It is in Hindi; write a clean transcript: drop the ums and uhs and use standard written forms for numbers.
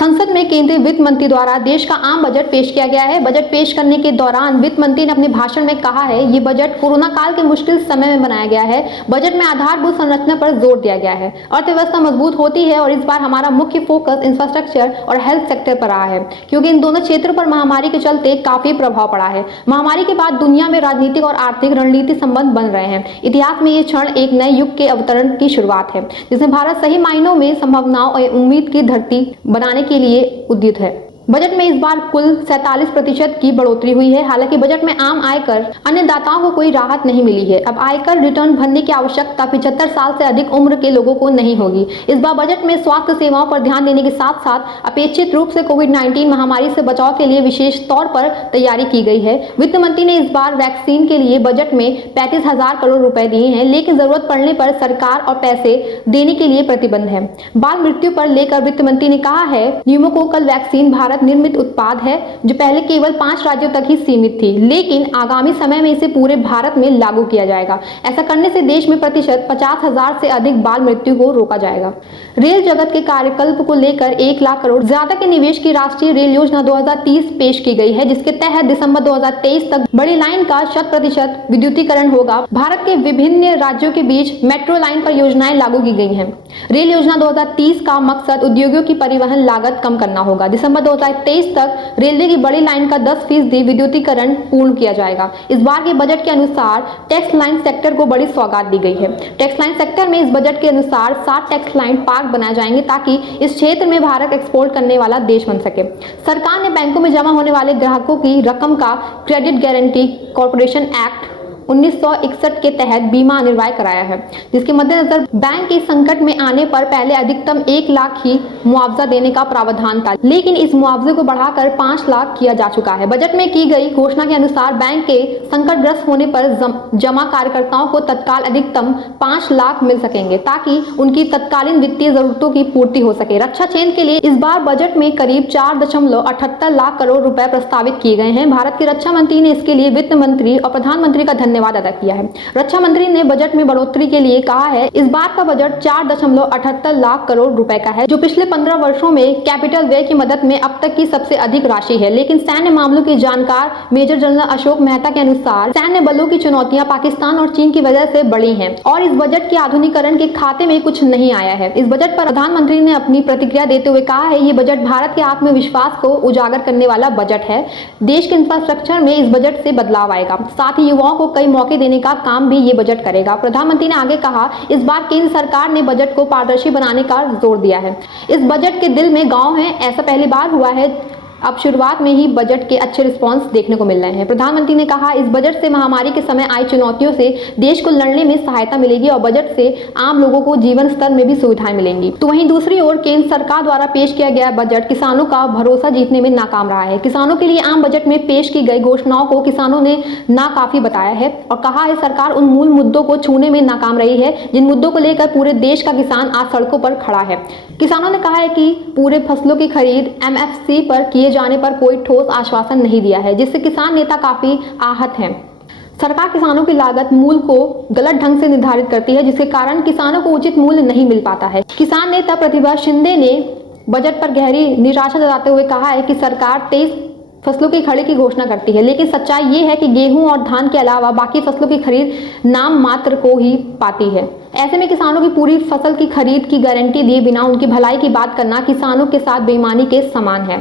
संसद में केंद्रीय वित्त मंत्री द्वारा देश का आम बजट पेश किया गया है। बजट पेश करने के दौरान वित्त मंत्री ने अपने भाषण में कहा है, ये बजट कोरोना काल के मुश्किल समय में बनाया गया है। बजट में आधारभूत संरचना पर जोर दिया गया है। अर्थव्यवस्था मजबूत होती है और इस बार हमारा मुख्य फोकस इंफ्रास्ट्रक्चर और हेल्थ सेक्टर पर रहा है, क्योंकि इन दोनों क्षेत्रों पर महामारी के चलते काफी प्रभाव पड़ा है। महामारी के बाद दुनिया में राजनीतिक और आर्थिक रणनीति संबंध बन रहे हैं। इतिहास में ये क्षण एक नए युग के अवतरण की शुरुआत है, जिसमें भारत सही मायनों में संभावनाओं और उम्मीद की धरती बनाने के लिए उद्यत है। बजट में इस बार कुल 47% की बढ़ोतरी हुई है। हालांकि बजट में आम आयकर अन्य दाताओं को कोई राहत नहीं मिली है। अब आयकर रिटर्न भरने की आवश्यकता 75 साल से अधिक उम्र के लोगों को नहीं होगी। इस बार बजट में स्वास्थ्य सेवाओं पर ध्यान देने के साथ साथ अपेक्षित रूप से कोविड-19 महामारी से बचाव के लिए विशेष तौर पर तैयारी की गई है। वित्त मंत्री ने इस बार वैक्सीन के लिए बजट में 35,000 करोड़ रुपए दिए हैं, लेकिन जरूरत पड़ने पर सरकार और पैसे देने के लिए प्रतिबंध है। बाल मृत्यु पर लेकर वित्त मंत्री ने कहा है, न्यूमोकोकल वैक्सीन भारत निर्मित उत्पाद है, जो पहले केवल 5 राज्यों तक ही सीमित थी, लेकिन आगामी समय में इसे पूरे भारत में लागू किया जाएगा। ऐसा करने से देश में प्रतिशत 50,000 से अधिक बाल मृत्यु को रोका जाएगा। रेल जगत के कार्यकल्प को लेकर 1 लाख करोड़ ज्यादा के निवेश की राष्ट्रीय रेल योजना 2030 पेश की गई है, जिसके तहत दिसंबर 2023 तक बड़ी लाइन का 100% विद्युतीकरण होगा। भारत के विभिन्न राज्यों के बीच मेट्रो लाइन पर योजनाएं लागू की गई हैं। रेल योजना 2030 का मकसद उद्योगों की परिवहन लागत कम करना होगा। दिसंबर 2023 तक रेलवे की बड़ी लाइन का 10% विद्युतीकरण पूर्ण किया जाएगा। इस बार के बजट के अनुसार टैक्स लाइन सेक्टर को बड़ी सौगात दी गई है। टैक्स लाइन सेक्टर में इस बजट के अनुसार 7 टैक्स लाइन पार्क बनाए जाएंगे, ताकि इस क्षेत्र में भारत एक्सपोर्ट करने वाला देश बन सके। सरकार ने बैंकों में जमा होने वाले ग्राहकों की रकम का क्रेडिट गारंटी कॉर्पोरेशन एक्ट 1961 के तहत बीमा अनिवार्य कराया है, जिसके मद्देनजर बैंक के संकट में आने पर पहले अधिकतम 1 लाख ही मुआवजा देने का प्रावधान था, लेकिन इस मुआवजे को बढ़ाकर 5 लाख किया जा चुका है। बजट में की गई घोषणा के अनुसार बैंक के संकटग्रस्त होने पर जमा कार्यकर्ताओं को तत्काल अधिकतम 5 लाख मिल सकेंगे, ताकि उनकी तत्कालीन वित्तीय जरूरतों की पूर्ति हो सके। रक्षा क्षेत्र के लिए इस बार बजट में करीब 4.78 लाख करोड़ रुपए प्रस्तावित किए गए हैं। भारत के रक्षा मंत्री ने इसके लिए वित्त मंत्री और प्रधानमंत्री का धन्यवाद अदा किया है। रक्षा मंत्री ने बजट में बढ़ोतरी के लिए कहा है, इस बार का बजट 4.78 लाख करोड़ रुपए का है, जो पिछले 15 वर्षों में कैपिटल व्यय की मदद में अब तक की सबसे अधिक राशि है। लेकिन सैन्य मामलों के जानकार मेजर जनरल अशोक मेहता के अनुसार सैन्य बलों की चुनौतियां पाकिस्तान और चीन की वजह से बढ़ी हैं और इस बजट के आधुनिकीकरण के खाते में कुछ नहीं आया है। इस बजट पर प्रधानमंत्री ने अपनी प्रतिक्रिया देते हुए कहा है, ये बजट भारत के आत्मविश्वास को उजागर करने वाला बजट है। देश के इंफ्रास्ट्रक्चर में इस बजट से बदलाव आएगा, साथ ही युवाओं को कई मौके देने का काम भी ये बजट करेगा। प्रधानमंत्री ने आगे कहा, इस बार केंद्र सरकार ने बजट को पारदर्शी बनाने का जोर दिया है। इस बजट के दिल में गांव है, ऐसा पहली बार हुआ है। अब शुरुआत में ही बजट के अच्छे रिस्पांस देखने को मिल रहे हैं। प्रधानमंत्री ने कहा, इस बजट से महामारी के समय आई चुनौतियों से देश को लड़ने में सहायता मिलेगी और बजट से आम लोगों को जीवन स्तर में भी सुविधाएं मिलेंगी। तो वहीं दूसरी ओर केंद्र सरकार द्वारा पेश किया गया बजट किसानों का भरोसा जीतने में नाकाम रहा है। किसानों के लिए आम बजट में पेश की गई घोषणाओं को किसानों ने नाकाफी बताया है और कहा है, सरकार उन मूल मुद्दों को छूने में नाकाम रही है जिन मुद्दों को लेकर पूरे देश का किसान आज सड़कों पर खड़ा है। किसानों ने कहा है कि पूरे फसलों की खरीद MFC पर किए जाने पर कोई ठोस आश्वासन नहीं दिया है, जिससे किसान नेता काफी आहत हैं। सरकार किसानों की लागत मूल्य को गलत ढंग से निर्धारित करती है, जिसके कारण किसानों को उचित मूल्य नहीं मिल पाता है। किसान नेता प्रतिभा शिंदे ने बजट पर गहरी निराशा जताते हुए कहा है कि सरकार 23 फसलों की खरीद की घोषणा करती है, लेकिन सच्चाई ये है कि गेहूं और धान के अलावा बाकी फसलों की खरीद नाम मात्र को ही पाती है। ऐसे में किसानों की पूरी फसल की खरीद की गारंटी दिए बिना उनकी भलाई की बात करना किसानों के साथ बेईमानी के समान है।